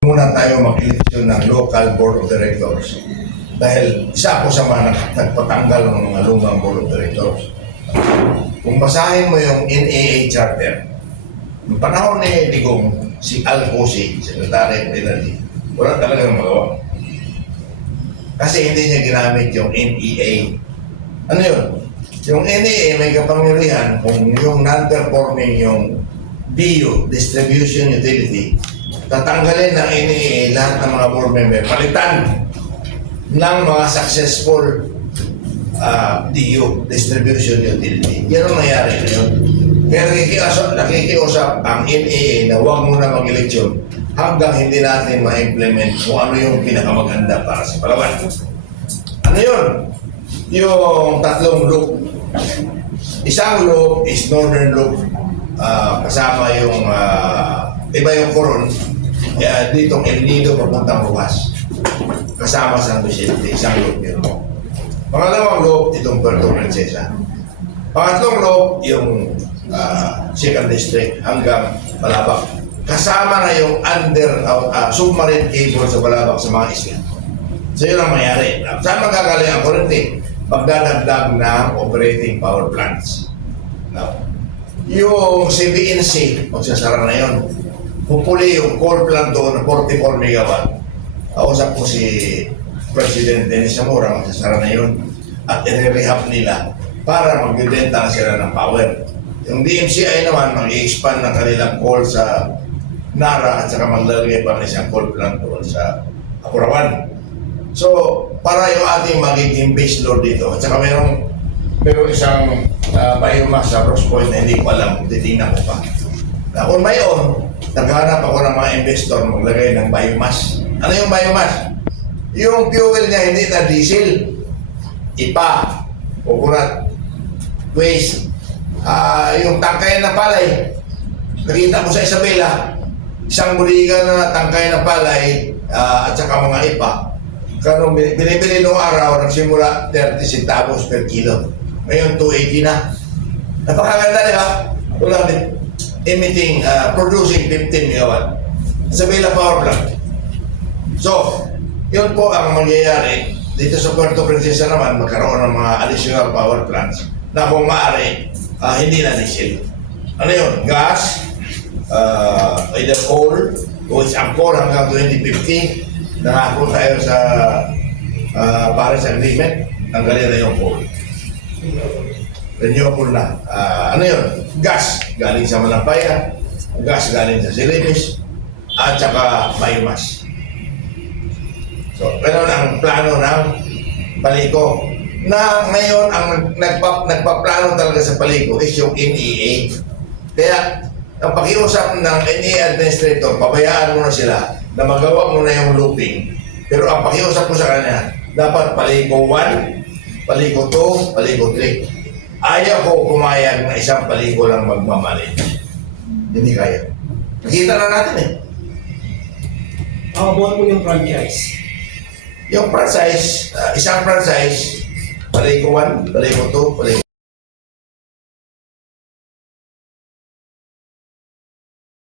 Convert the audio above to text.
Muna tayo mag-eleksyon ng local board of directors dahil isa ako sa mga nagpatanggal ng mga lumang board of directors. Kung basahin mo yung NAA charter, yung panahon ni Digong, si Al Cosi, Secretary of Energy, wala talagang magawa. Kasi hindi niya ginamit yung NEA. Ano yun? Yung NEA may kapangyarihan kung yung non-performing yung DU, Distribution Utility, tatanggalin ng NEA lahat ng mga board member, palitan ng mga successful DU, Distribution Utility. Yan ang nangyari ngayon. Kaya nakikiusap ang NEA na huwag muna mag-eleksyon hanggang hindi natin ma-implement kung ano yung pinakamaganda para sa Palawan. Ano yun? Yung tatlong loop. Isang loop is Northern Loop. Kasama yung iba yung Coron. Ditong El Nido papuntang Ruas. Kasama San Vicente. Isang loop yun. Pangalawang loop, itong Puerto Princesa. Pangatlong loop, yung second district hanggang Balabac. Kasama na yung submarine cable sa Balabac sa mga isla. So yun ang mayari. Saan magkagaling ang kurente? Pagdadagdag ng operating power plants. Now, yung CBNC, magsasara na yun. Hopefully, yung coal plant doon na 44 megawatt. Kausap ko si President Dennis Zamora, magsasara na yun. At i-rehab nila para magbibenta na sila ng power. Yung DMCI naman, mag-i-expand ng kanilang coal sa Nara at saka maglalagay pa ng isang coal plant doon sa Apurawan. So, para yung ating magiging base load dito, at saka mayroong isang biomass sa Ross Point na hindi ko alam, titingnan ko pa. Na kung mayon, naghanap ako ng mga investor maglagay ng biomass. Ano yung biomass? Yung fuel niya hindi na diesel, ipa, coconut waste, yung tangkay na palay. Nakita ko sa Isabela, isang buliga na tangkay na palay at saka mga ipa. Kano binibili nung araw, nagsimula 30 centavos per kilo. Ngayon, 280 na. Napakaganda, di ba? Wala din. Emitting, producing 15 megawatt. Isabela Power Plant. So, yun po ang mangyayari. Dito sa Puerto Princesa naman, magkaroon ng mga additional power plants na kung maaari, hindi na diesel. Ano yun? Gas, either coal, which ang coal hanggang 2050, nangako tayo sa Paris Agreement, tanggalin na yung coal. Renewable na. Ano yun? Gas galing sa Malampaya, gas galing sa Silibis, at saka biomass. So, ganun ang plano ng Paliko. Na ngayon, ang nagpaplano talaga sa Paliko is yung NEA. Kaya, ang pakiusap ng NEA administrator, pabayaan mo na sila na magawa mo na yung looping. Pero ang pakiusap ko sa kanya, dapat Paliko 1, Paliko 2, Paliko 3. Ayaw ko pumayag na isang Paliko lang magmamanage. Hindi kaya. Nakita na natin eh. How about po yung franchise? Yung franchise, isang franchise, Paliko 1, Paliko 2, Paliko